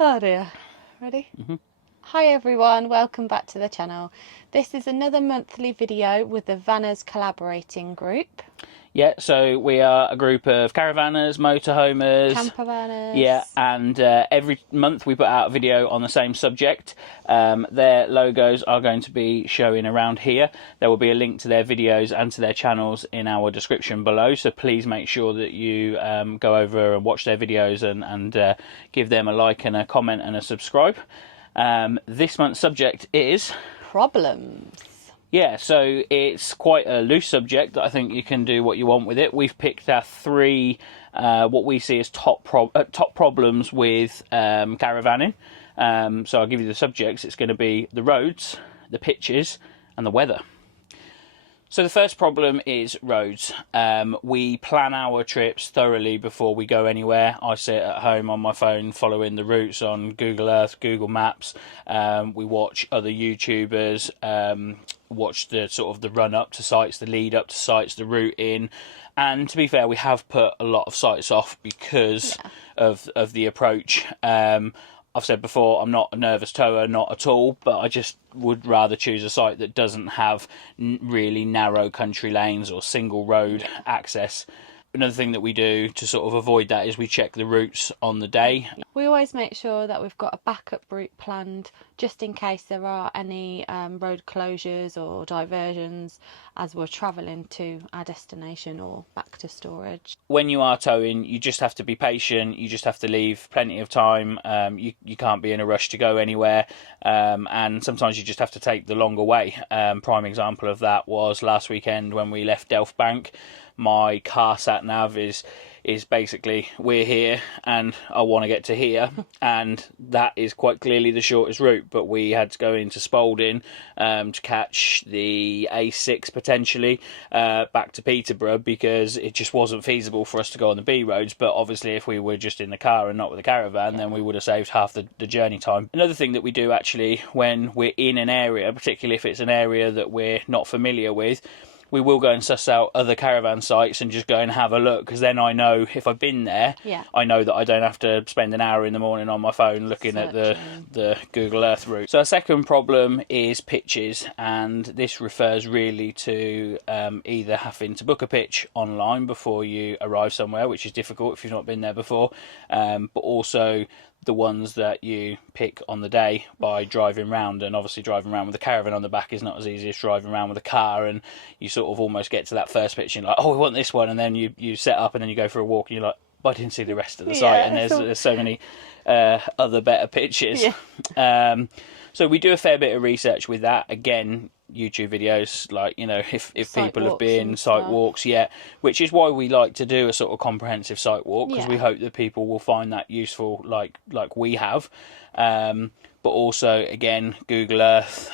Oh dear. Ready? Hi everyone, welcome back to the channel. This is another monthly video with the Vanners collaborating group. Yeah, so we are a group of caravanners, motorhomers, Campervanners. yeah, and every month we put out a video on the same subject. Their logos are going to be showing around here. There will be a link to their videos and to their channels in our description below, so please make sure that you go over and watch their videos and give them a like and a comment and a subscribe. This month's subject is Problems. yeah, so it's quite a loose subject that I think you can do what you want with it. We've picked our three, what we see as top problems with caravanning. So I'll give you the subjects. It's going to be the roads, the pitches, and the weather. So the first problem is roads. We plan our trips thoroughly before we go anywhere. I sit at home on my phone following the routes on Google Earth, Google Maps. We watch other YouTubers, watch the sort of the run up to sites, the lead up to sites, the route in. And to be fair, we have put a lot of sites off because of the approach. I've said before, I'm not a nervous tower, not at all, but I just would rather choose a site that doesn't have really narrow country lanes or single road access. Another thing that we do to sort of avoid that is we check the routes on the day. We always make sure that we've got a backup route planned just in case there are any road closures or diversions as we're travelling to our destination or back to storage. When you are towing, you just have to be patient. You just have to leave plenty of time. You can't be in a rush to go anywhere. And sometimes you just have to take the longer way. Prime example of that was last weekend when we left Delft Bank. My car sat nav is basically we're here and I want to get to here, and that is quite clearly the shortest route, but we had to go into Spalding to catch the A6 potentially back to Peterborough because it just wasn't feasible for us to go on the B roads. But obviously if we were just in the car and not with a caravan, then we would have saved half the journey time. Another thing that we do actually when we're in an area, particularly if it's an area that we're not familiar with, we will go and suss out other caravan sites and just go and have a look, because then I know if I've been there, I know that I don't have to spend an hour in the morning on my phone looking at the Google Earth route. So our second problem is pitches, and this refers really to either having to book a pitch online before you arrive somewhere, which is difficult if you've not been there before, but also the ones that you pick on the day by driving around. And obviously driving around with a caravan on the back is not as easy as driving around with a car, and you sort of almost get to that first pitch and you're like, oh, we want this one, and then you set up and then you go for a walk and you're like, but I didn't see the rest of the site, and there's so many other better pitches. So we do a fair bit of research with that. Again, YouTube videos, like, you know, if people have been site walks, which is why we like to do a sort of comprehensive site walk, because we hope that people will find that useful, like we have. But also, again, Google Earth,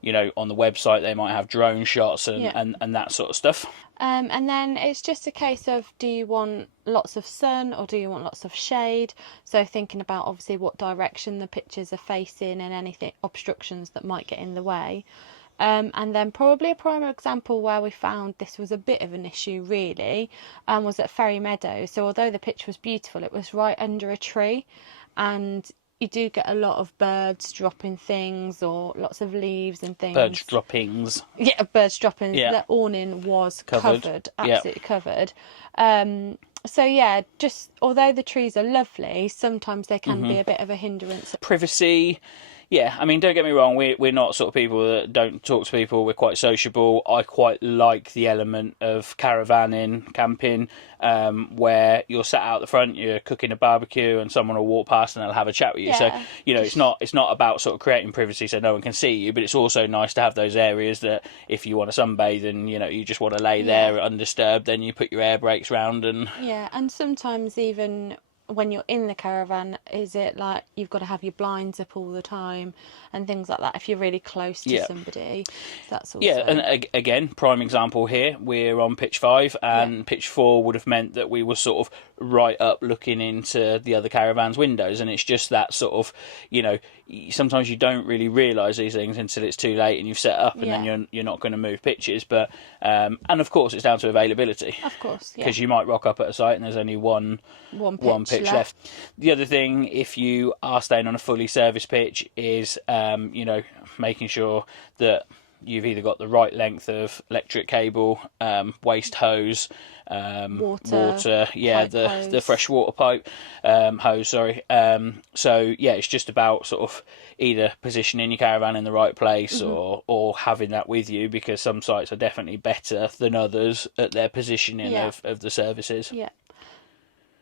you know, on the website they might have drone shots and that sort of stuff. And then it's just a case of, do you want lots of sun or do you want lots of shade? So thinking about obviously what direction the pitches are facing and anything obstructions that might get in the way. And then probably a prime example where we found this was a bit of an issue really was at Ferry Meadow. So although the pitch was beautiful, it was right under a tree, and you do get a lot of birds dropping things or lots of leaves and things. Birds droppings. Yeah, birds droppings. The awning was covered, absolutely covered. So yeah, just although the trees are lovely, sometimes they can be a bit of a hindrance. Privacy. Yeah, I mean, don't get me wrong, we're not sort of people that don't talk to people. We're quite sociable. I quite like the element of caravanning, camping, where you're sat out the front, you're cooking a barbecue, and someone will walk past and they'll have a chat with you. So, you know, it's not about sort of creating privacy so no one can see you, but it's also nice to have those areas that if you want to sunbathe and, you know, you just want to lay there undisturbed, then you put your air brakes round and... Yeah, and sometimes even when you're in the caravan, is it like you've got to have your blinds up all the time and things like that if you're really close to somebody? That's also... Yeah, and again, prime example here, we're on pitch 5, and pitch 4 would have meant that we were sort of right up looking into the other caravan's windows, and it's just that sort of, you know, sometimes you don't really realise these things until it's too late and you've set up, and then you're not going to move pitches. But and of course it's down to availability. Of course, because you might rock up at a site and there's only one pitch pitch left. The other thing, if you are staying on a fully serviced pitch, is you know, making sure that you've either got the right length of electric cable, waste hose, water, yeah, the fresh water pipe hose, sorry. So yeah, it's just about sort of either positioning your caravan in the right place, or having that with you, because some sites are definitely better than others at their positioning of the services. Yeah.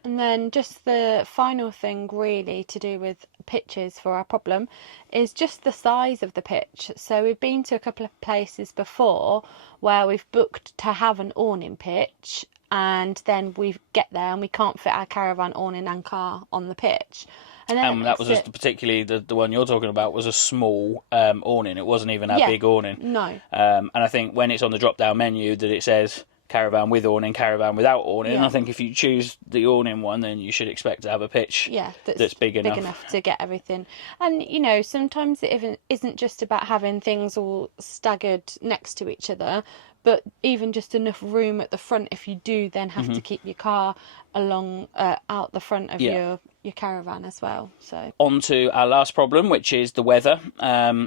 And then just the final thing really to do with pitches for our problem is just the size of the pitch. So we've been to a couple of places before where we've booked to have an awning pitch, and then we get there and we can't fit our caravan, awning and car on the pitch. And then that was just particularly the one you're talking about was a small awning. It wasn't even a big awning. No. And I think when it's on the drop down menu that it says caravan with awning, caravan without awning, I think if you choose the awning one, then you should expect to have a pitch that's big enough to get everything. And you know, sometimes it isn't just about having things all staggered next to each other, but even just enough room at the front if you do then have to keep your car along out the front of your caravan as well. So on to our last problem, which is the weather.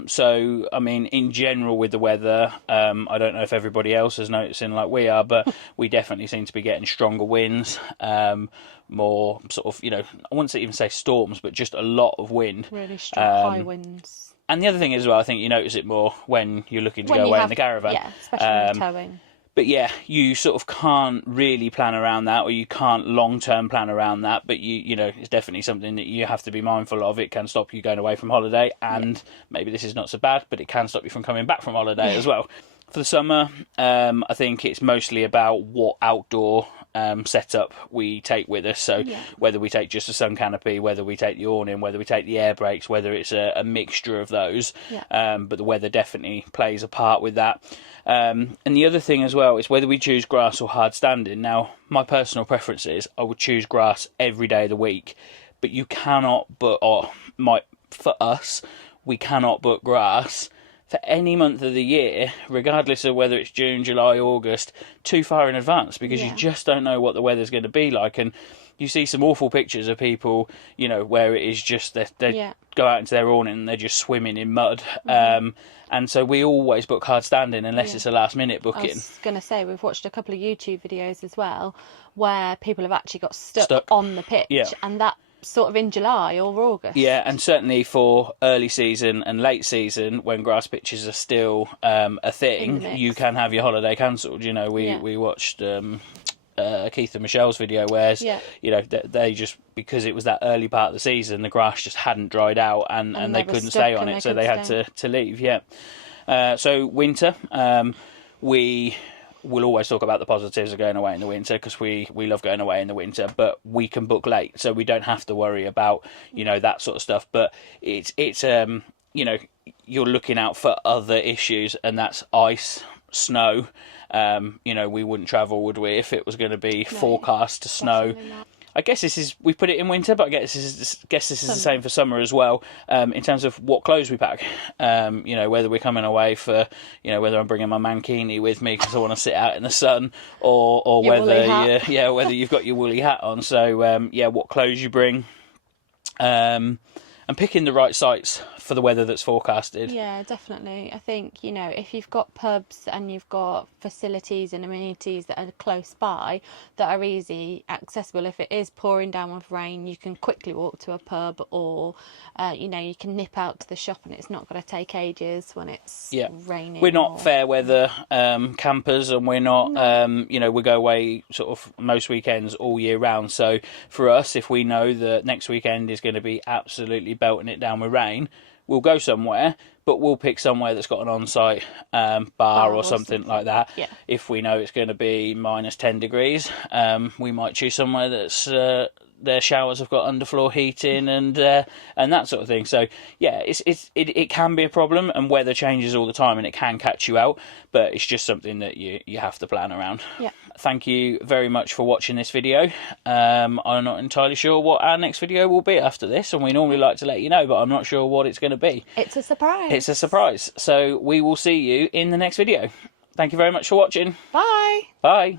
So I mean, in general with the weather, I don't know if everybody else is noticing like we are, but we definitely seem to be getting stronger winds, more sort of, you know, I wouldn't even say storms, but just a lot of wind, really strong high winds. And the other thing as well, I think you notice it more when you're looking to go away in the caravan. Yeah, especially with towing. But yeah, you sort of can't really plan around that, or you can't long-term plan around that. But you know, it's definitely something that you have to be mindful of. It can stop you going away from holiday, and maybe this is not so bad, but it can stop you from coming back from holiday as well. For the summer, I think it's mostly about what outdoor setup we take with us. So whether we take just a sun canopy, whether we take the awning, whether we take the air brakes, whether it's a mixture of those. But the weather definitely plays a part with that. And the other thing as well is whether we choose grass or hard standing. Now, my personal preference is I would choose grass every day of the week, but you cannot for us, we cannot book grass for any month of the year, regardless of whether it's June, July, August, too far in advance, because you just don't know what the weather's going to be like. And you see some awful pictures of people, you know, where it is just they go out into their awning and they're just swimming in mud. And so we always book hard standing unless it's a last minute booking. I was going to say, we've watched a couple of YouTube videos as well where people have actually got stuck on the pitch, and that sort of in July or August. Yeah, and certainly for early season and late season, when grass pitches are still a thing, you can have your holiday cancelled. You know, we watched Keith and Michelle's video where you know, they just, because it was that early part of the season, the grass just hadn't dried out, and they couldn't stay on it, so they had to leave. So winter, we will always talk about the positives of going away in the winter, because we love going away in the winter, but we can book late, so we don't have to worry about, you know, that sort of stuff. But it's you know, you're looking out for other issues, and that's ice, snow. You know, we wouldn't travel, would we, if it was going to be forecast to snow? I guess we put it in winter, but I guess this is the same for summer as well. In terms of what clothes we pack, you know, whether we're coming away for, you know, whether I'm bringing my mankini with me because I want to sit out in the sun, or whether whether you've got your woolly hat on. So what clothes you bring, and picking the right sites for the weather that's forecasted. Yeah, definitely. I think, you know, if you've got pubs and you've got facilities and amenities that are close by, that are easy accessible, if it is pouring down with rain, you can quickly walk to a pub, or you know, you can nip out to the shop and it's not going to take ages when it's raining. We're not fair weather campers, and we're not you know, we go away sort of most weekends all year round. So for us, if we know that next weekend is going to be absolutely belting it down with rain, we'll go somewhere, but we'll pick somewhere that's got an on-site bar or something like that. If we know it's going to be minus 10 degrees, we might choose somewhere that's their showers have got underfloor heating and that sort of thing. So yeah, it can be a problem, and weather changes all the time and it can catch you out, but it's just something that you have to plan around. Thank you very much for watching this video. I'm not entirely sure what our next video will be after this, and we normally like to let you know, but I'm not sure what it's going to be. It's a surprise. It's a surprise. So we will see you in the next video. Thank you very much for watching. Bye. Bye.